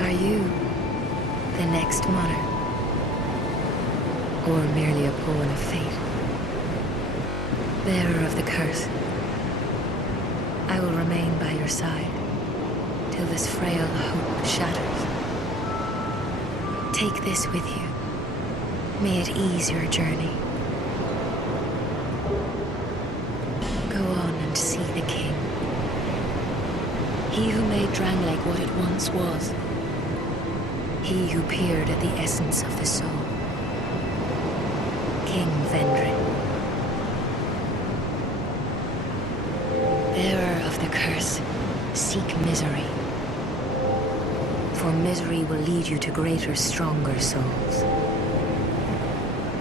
Are you the next monarch? Or merely a pawn of fate? Bearer of the curse, I will remain by your side till this frail hope shatters. Take this with you. May it ease your journey. Go on and see the king. He who made Drangleic what it once was. He who peered at the essence of the soul. King Vendrin. Bearer of the curse, seek misery. For misery will lead you to greater, stronger souls.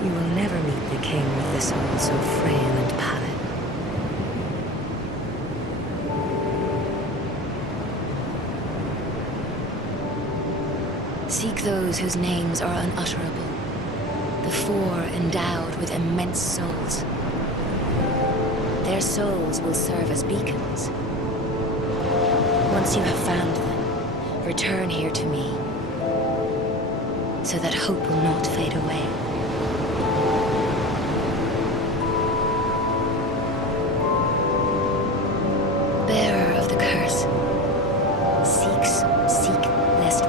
You will never meet the king with the soul so frail and pallid. Seek those whose names are unutterable, the four endowed with immense souls. Their souls will serve as beacons. Once you have found them, return here to me, so that hope will not fade away. Bearer of the curse, seek lest...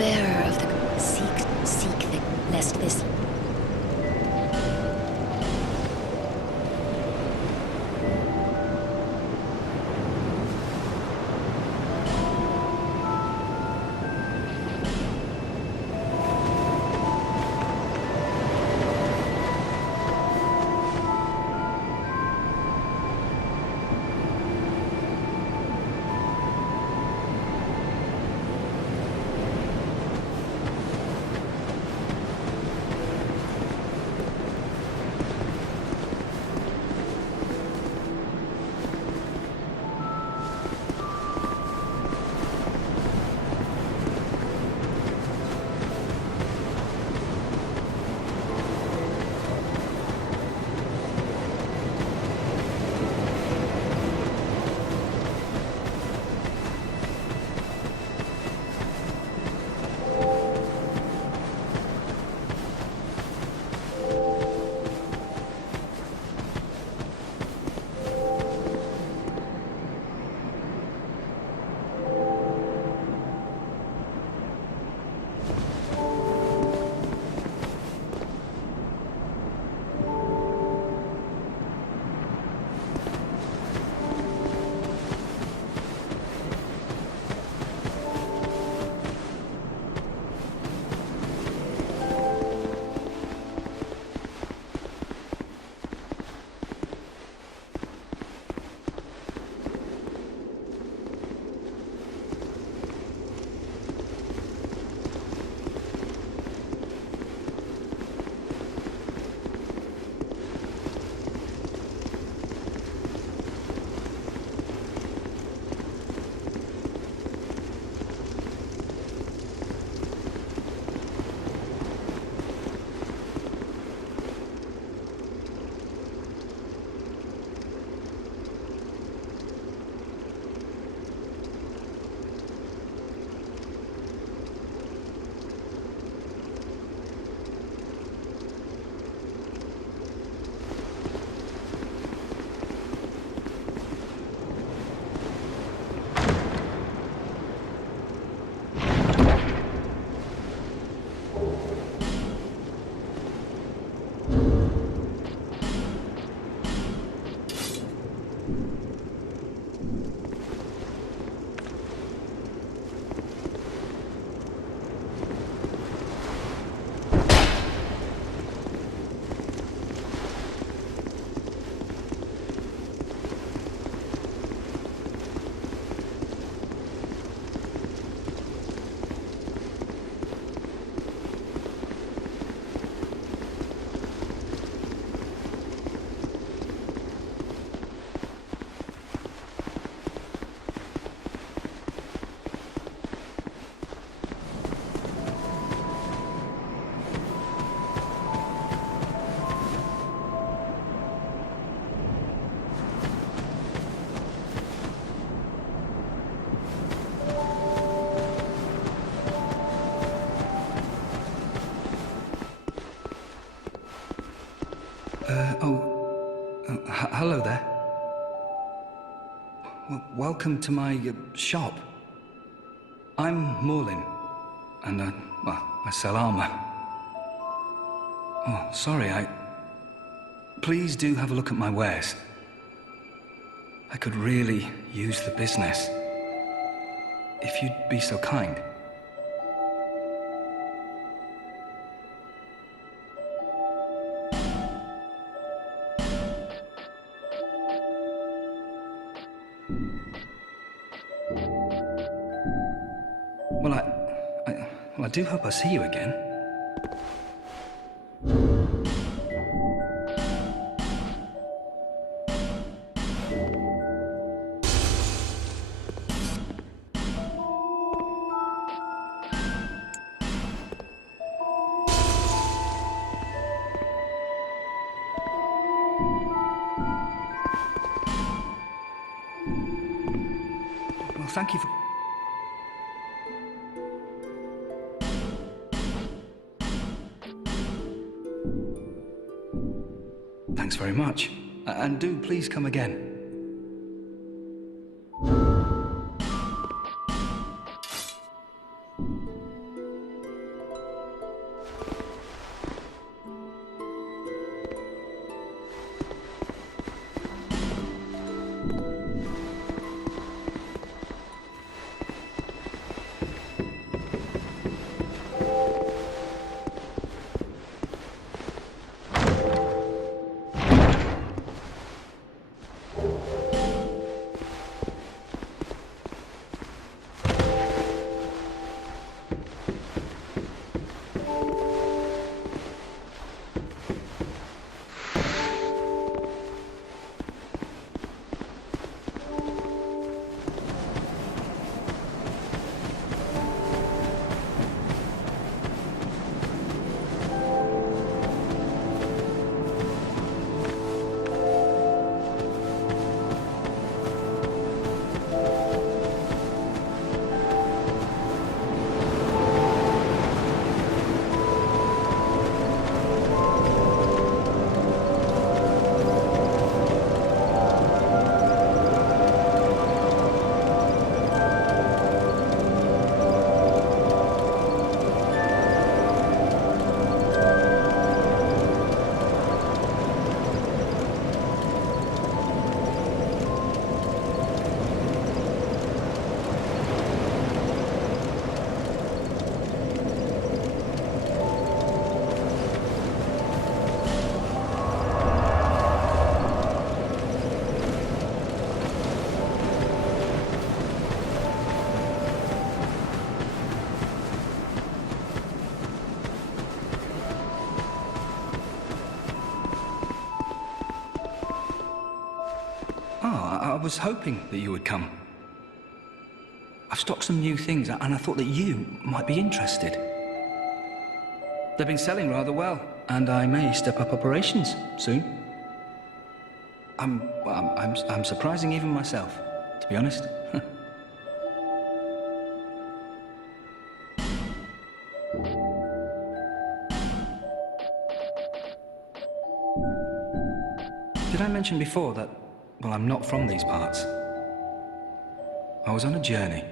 bearer of the seek the lest this. Hello there. Welcome to my shop. I'm Morlin, and I sell armor. Oh, sorry, Please do have a look at my wares. I could really use the business. If you'd be so kind. Well, I do hope I see you again. Well, thank you for... Thanks very much. And do please come again. was hoping that you would come. I've stocked some new things, and I thought that you might be interested. They've been selling rather well, and I may step up operations soon. I'm surprising even myself, to be honest. Did I mention before that, well, I'm not from these parts? I was on a journey,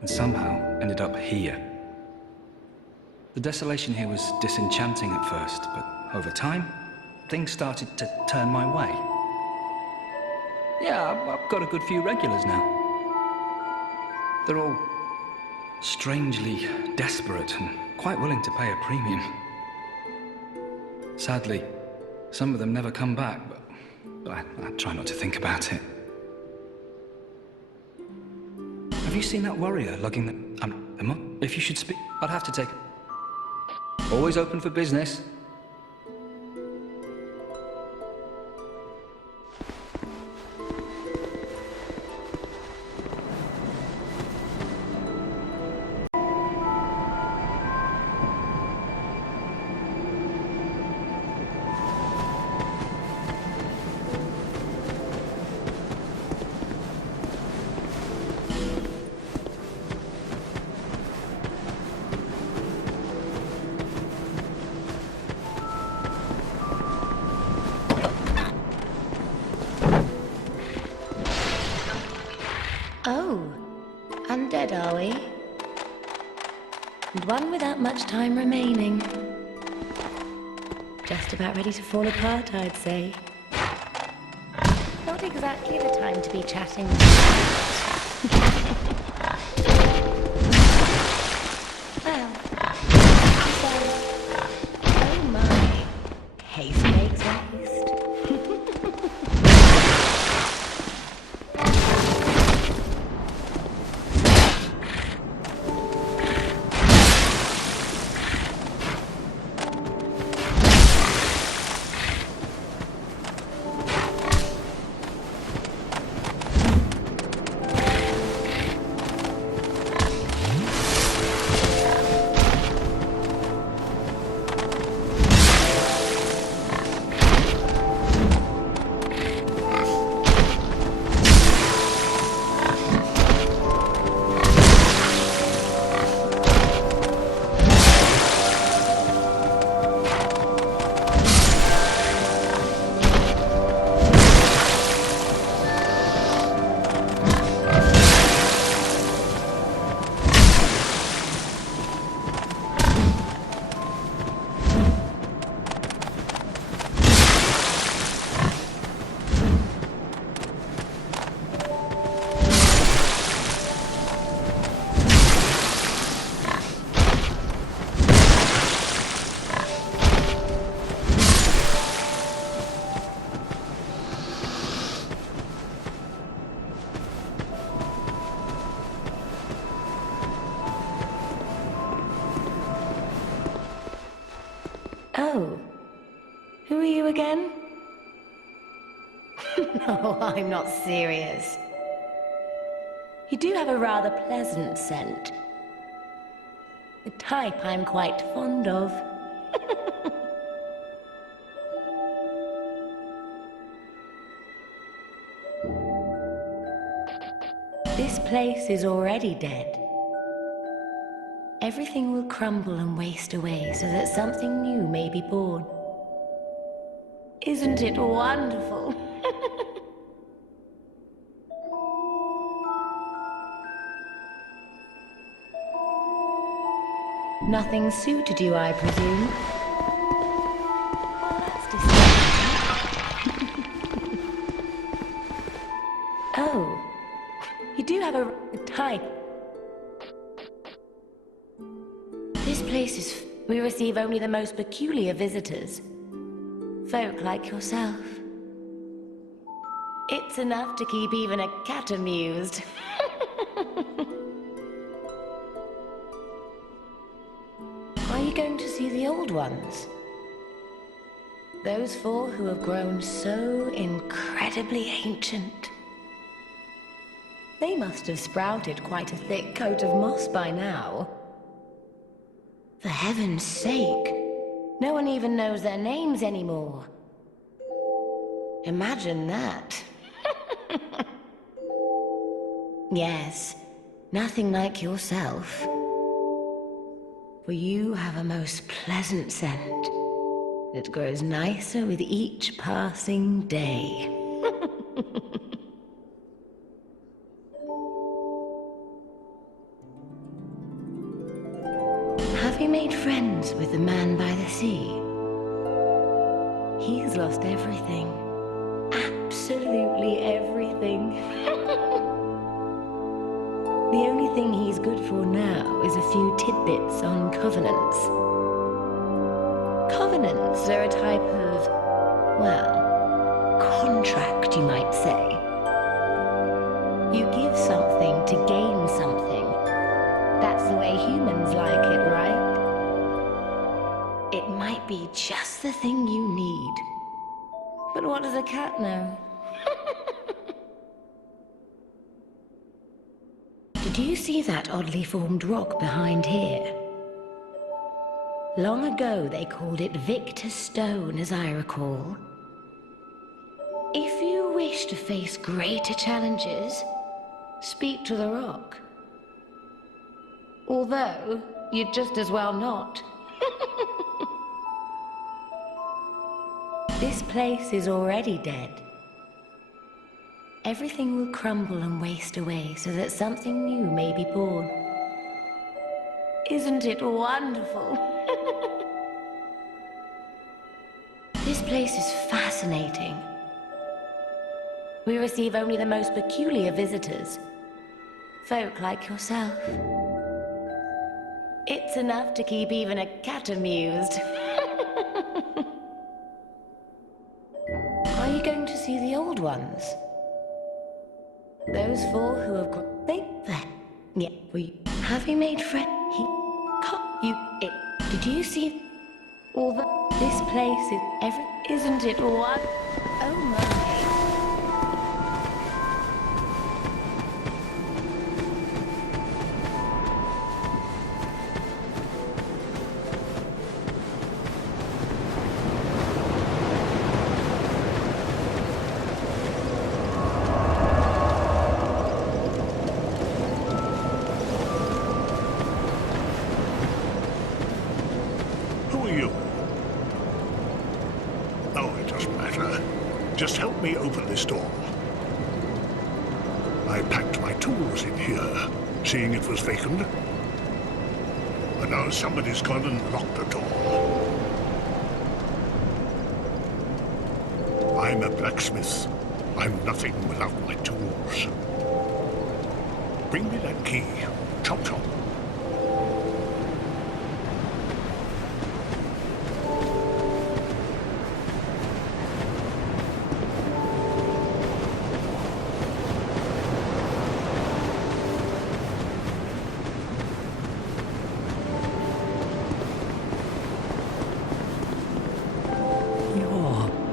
and somehow ended up here. The desolation here was disenchanting at first, but over time, things started to turn my way. Yeah, I've got a good few regulars now. They're all strangely desperate and quite willing to pay a premium. Sadly, some of them never come back, but I try not to think about it. Have you seen that warrior lugging the... If you should speak, I'd have to take... Always open for business. Oh, undead are we? And one without much time remaining. Just about ready to fall apart, I'd say. Not exactly the time to be chatting. Well, so, oh my, haste makes haste. Oh, who are you again? No, I'm not serious. You do have a rather pleasant scent. The type I'm quite fond of. This place is already dead. Everything will crumble and waste away so that something new may be born. Isn't it wonderful? Nothing suited you, I presume? Well, that's disappointing. Oh, you do have a type. This place is... We receive only the most peculiar visitors. Folk like yourself. It's enough to keep even a cat amused. Are you going to see the old ones? Those four who have grown so incredibly ancient. They must have sprouted quite a thick coat of moss by now. For heaven's sake, no one even knows their names anymore. Imagine that. Yes, nothing like yourself. For you have a most pleasant scent that grows nicer with each passing day. Have you made friends with the man by the sea? He's lost everything. Absolutely everything. The only thing he's good for now is a few tidbits on covenants. Covenants are a type of, well, contract, you might say. You give something to gain something. That's the way humans like it, right? It might be just the thing you need. But what does a cat know? Did you see that oddly formed rock behind here? Long ago they called it Victor's Stone, as I recall. If you wish to face greater challenges, speak to the rock. Although, you'd just as well not. This place is already dead. Everything will crumble and waste away so that something new may be born. Isn't it wonderful? This place is fascinating. We receive only the most peculiar visitors. Folk like yourself. It's enough to keep even a cat amused. Are you going to see the old ones? Those four who have yeah, have you made friends? Did you see all the... This place is isn't it one? Oh my. Just help me open this door. I packed my tools in here, seeing it was vacant. But now somebody's gone and locked the door. I'm a blacksmith. I'm nothing without my tools. Bring me that key. Chop chop.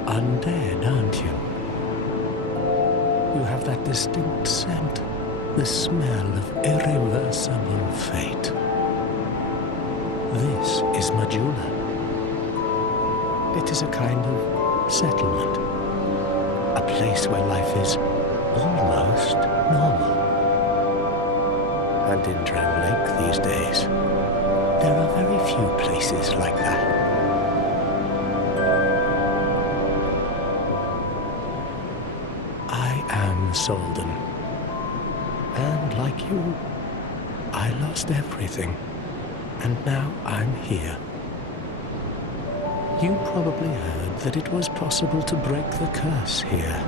Undead, aren't you? You have that distinct scent, the smell of irreversible fate. This is Majula. It is a kind of settlement, a place where life is almost normal. And in Drown Lake these days, there are very few places like that. Solden. And like you, I lost everything. And now I'm here. You probably heard that it was possible to break the curse here.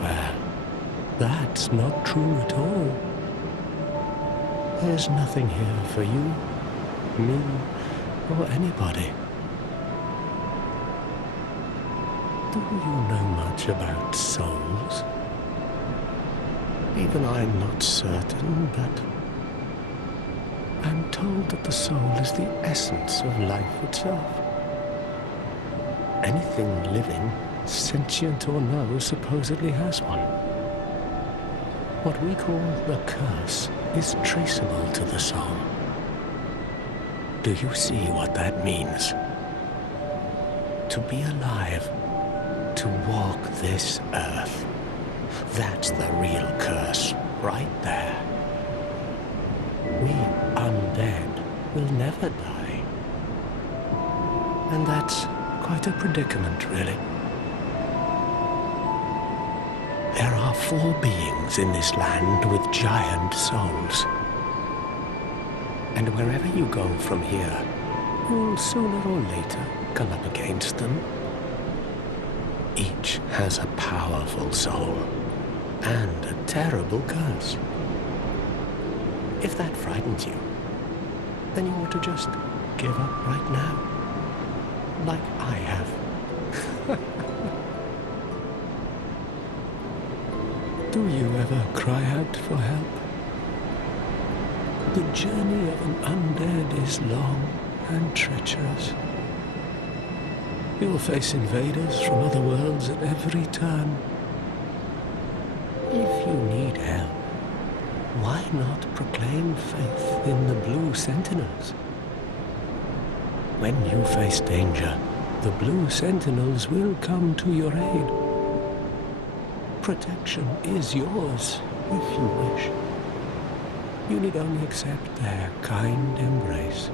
Well, that's not true at all. There's nothing here for you, me, or anybody. Do you know much about souls? Even I'm not certain, but I'm told that the soul is the essence of life itself. Anything living, sentient or no, supposedly has one. What we call the curse is traceable to the soul. Do you see what that means? To be alive, to walk this earth. That's the real curse, right there. We undead will never die. And that's quite a predicament, really. There are 4 beings in this land with giant souls. And wherever you go from here, you'll sooner or later come up against them. Each has a powerful soul and a terrible curse. If that frightens you, then you ought to just give up right now, like I have. Do you ever cry out for help? The journey of an undead is long and treacherous. You'll face invaders from other worlds at every turn. If you need help, why not proclaim faith in the Blue Sentinels? When you face danger, the Blue Sentinels will come to your aid. Protection is yours, if you wish. You need only accept their kind embrace.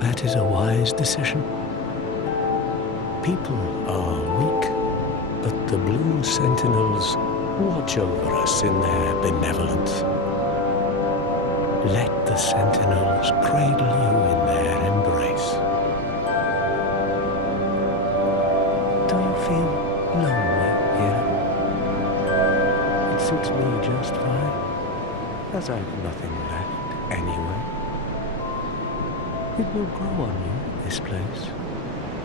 That is a wise decision. People are weak, but the Blue Sentinels watch over us in their benevolence. Let the Sentinels cradle you in their embrace. Do you feel lonely here? It suits me just fine, as I've nothing left anyway. It will grow on you, this place.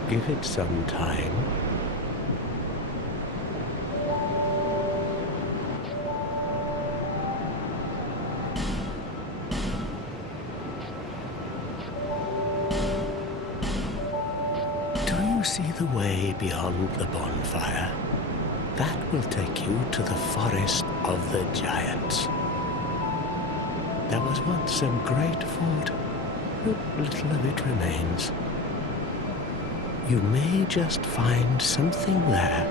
Give it some time. See the way beyond the bonfire. That will take you to the forest of the giants. There was once a great fort, but little of it remains. You may just find something there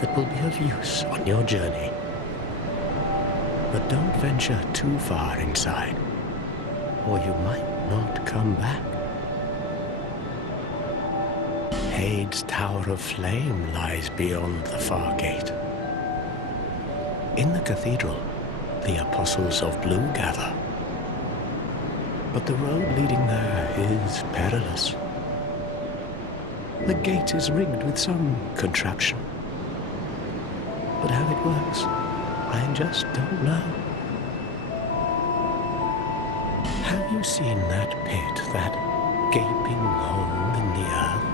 that will be of use on your journey. But don't venture too far inside, or you might not come back. Hade's Tower of Flame lies beyond the far gate. In the cathedral, the Apostles of Blue gather. But the road leading there is perilous. The gate is rigged with some contraption. But how it works, I just don't know. Have you seen that pit, that gaping hole in the earth?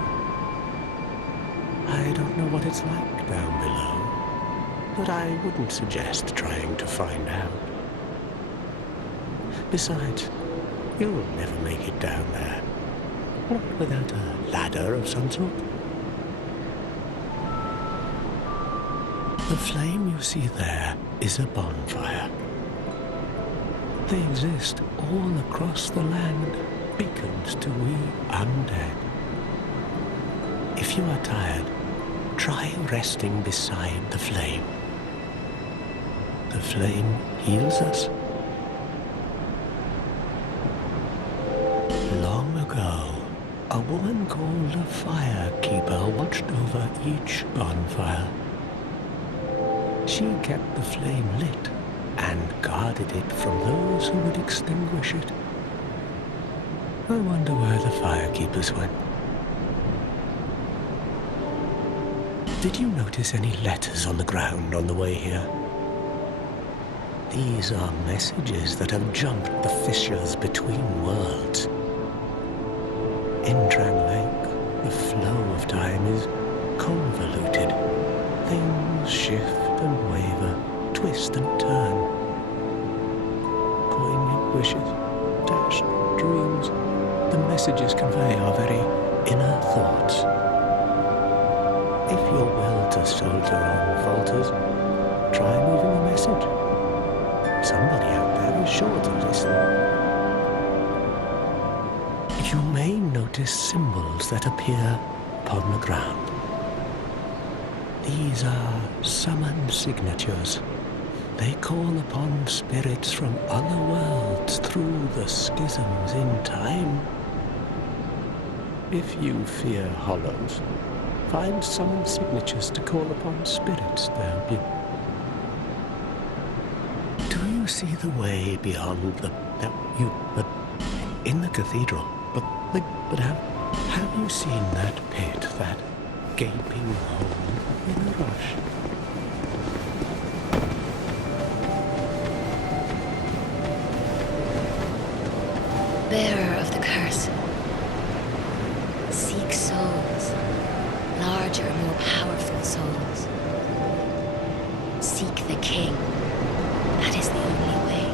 I don't know what it's like down below, but I wouldn't suggest trying to find out. Besides, you'll never make it down there, not without a ladder of some sort. The flame you see there is a bonfire. They exist all across the land, beacons to we undead. If you are tired, try resting beside the flame. The flame heals us. Long ago, a woman called a firekeeper watched over each bonfire. She kept the flame lit and guarded it from those who would extinguish it. I wonder where the firekeepers went. Did you notice any letters on the ground on the way here? These are messages that have jumped the fissures between worlds. In Dran Lake, the flow of time is convoluted. Things shift and waver, twist and turn. wishes, dashed dreams. The messages convey our very inner thoughts. If your will to soldier on falters, try leaving a message. Somebody out there is sure to listen. You may notice symbols that appear upon the ground. These are summon signatures. They call upon spirits from other worlds through the schisms in time. If you fear hollows, find summon signatures to call upon spirits to help you. Do you see the way beyond but in the cathedral? But have you seen that pit, that gaping hole in a rush? Bearer of the curse, seek souls, larger, more powerful souls. Seek the king. That is the only way.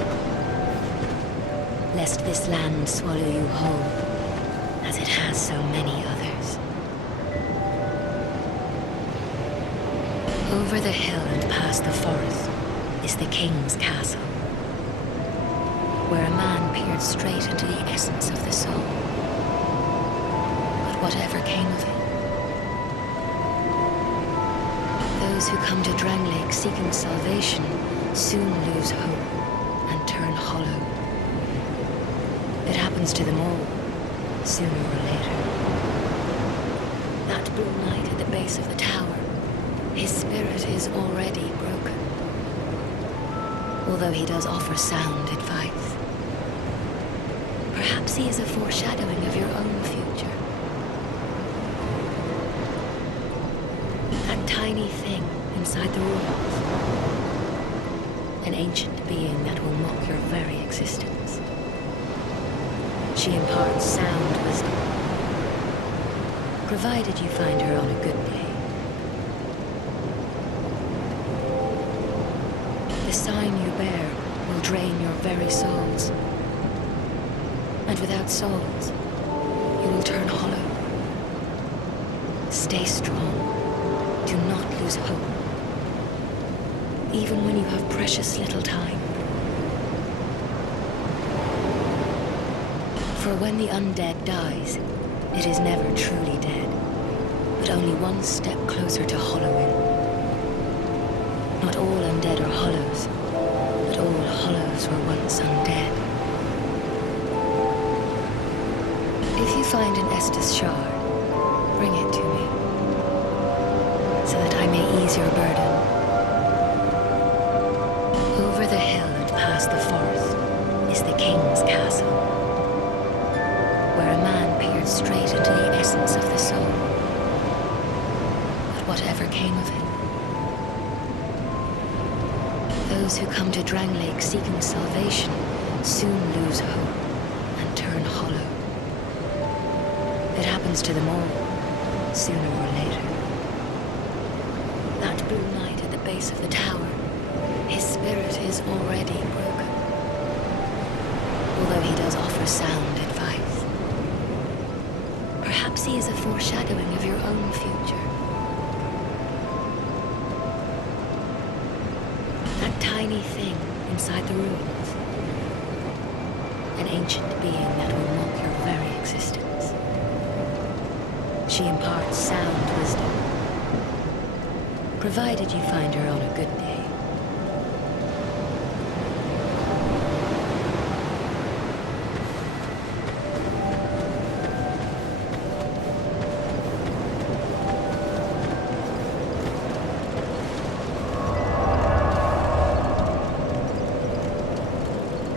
Lest this land swallow you whole, as it has so many others. Over the hill and past the forest is the king's castle, where a man peered straight into the essence of the soul. But whatever came of it, those who come to Drangleic seeking salvation soon lose hope and turn hollow. It happens to them all, sooner or later. That blue knight at the base of the tower, his spirit is already broken, although he does offer sound advice. Perhaps he is a foreshadowing of your own future. That tiny thing inside the ruins, an ancient being that will mock your very existence. She imparts sound wisdom, provided you find her on a good day. The sign you bear will drain your very souls. And without souls, you will turn hollow. Stay strong. Do not lose hope. Even when you have precious little time. For when the undead dies, it is never truly dead, but only one step closer to hollowing. Not all undead are hollows, but all hollows were once undead. If you find an Estus shard, bring it to me, so that I may ease your burden. Over the hill and past the forest is the king's castle, where a man peered straight into the essence of the soul. But whatever came of it, those who come to Drangleic seeking salvation soon lose hope and turn hollow. It happens to them all, sooner or later. That blue knight at the base of the tower, his spirit is already broken, although he does offer sound advice. Perhaps he is a foreshadowing of your own future. That tiny thing inside the ruins, an ancient being that will mock your very existence. She imparts sound wisdom, provided you find her on a good day.